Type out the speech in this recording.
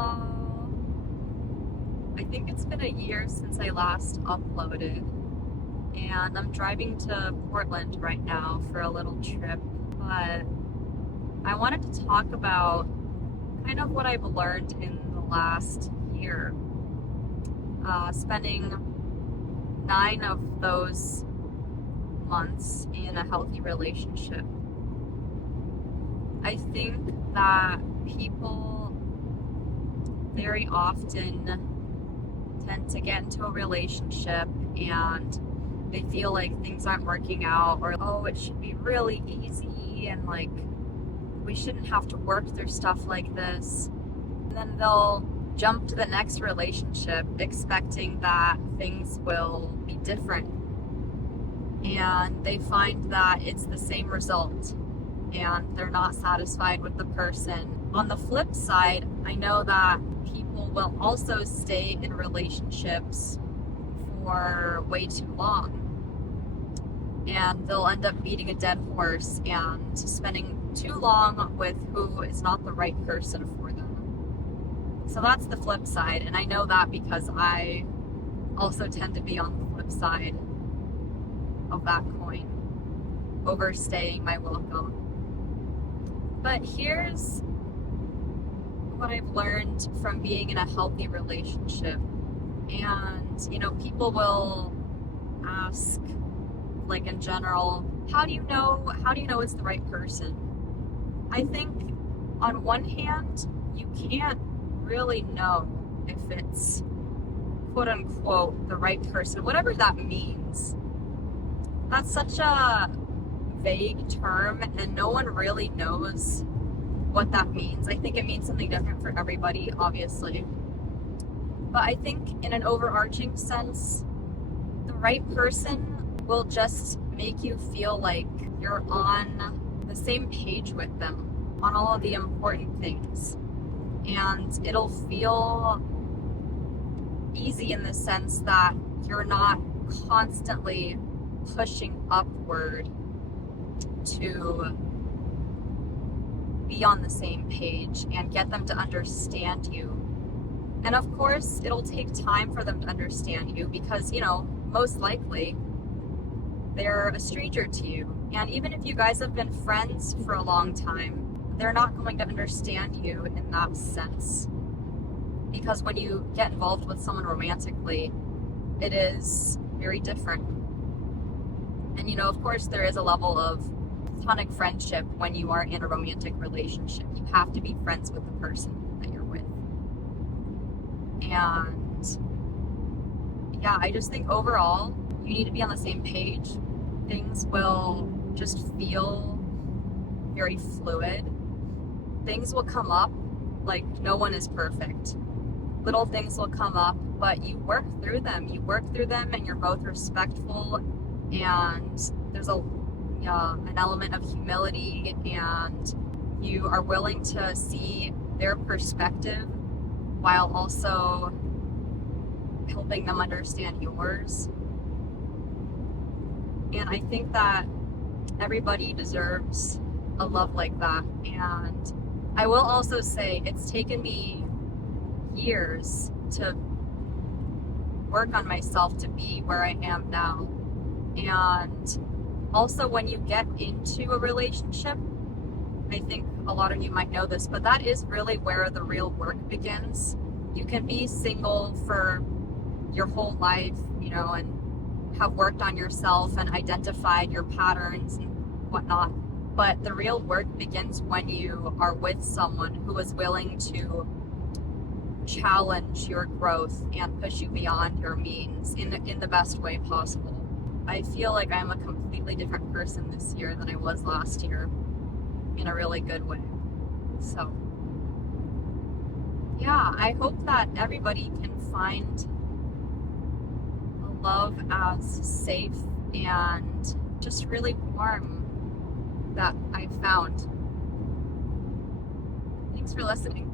Hello. I think it's been a year since I last uploaded, and I'm driving to Portland right now for a little trip. But I wanted to talk about kind of what I've learned in the last year, spending 9 of those months in a healthy relationship. I think that people very often tend to get into a relationship and they feel like things aren't working out, or oh, it should be really easy, and like we shouldn't have to work through stuff like this. And then they'll jump to the next relationship expecting that things will be different, and they find that it's the same result and they're not satisfied with the person. On the flip side, I know that people will also stay in relationships for way too long, and they'll end up beating a dead horse and spending too long with who is not the right person for them. So that's the flip side, and I know that because I also tend to be on the flip side of that coin, overstaying my welcome. But here's what I've learned from being in a healthy relationship. And, people will ask, like in general, how do you know it's the right person? I think on one hand, you can't really know if it's quote unquote the right person, whatever that means. That's such a vague term, and no one really knows what that means. I think it means something different for everybody, obviously. But I think in an overarching sense, the right person will just make you feel like you're on the same page with them on all of the important things. And it'll feel easy in the sense that you're not constantly pushing upward to be on the same page and get them to understand you. And of course, it'll take time for them to understand you because, most likely they're a stranger to you. And even if you guys have been friends for a long time, they're not going to understand you in that sense. Because when you get involved with someone romantically, it is very different. And, of course, there is a level of platonic friendship when you are in a romantic relationship. You have to be friends with the person that you're with. And yeah, I just think overall, you need to be on the same page. Things will just feel very fluid. Things will come up, like no one is perfect. Little things will come up, but you work through them. And you're both respectful, and there's an element of humility, and you are willing to see their perspective while also helping them understand yours. And I think that everybody deserves a love like that. And I will also say it's taken me years to work on myself to be where I am now. And also, when you get into a relationship, I think a lot of you might know this, but that is really where the real work begins. You can be single for your whole life, and have worked on yourself and identified your patterns and whatnot. But the real work begins when you are with someone who is willing to challenge your growth and push you beyond your means in the best way possible. I feel like I'm a completely different person this year than I was last year, in a really good way. So, yeah, I hope that everybody can find a love as safe and just really warm that I've found. Thanks for listening.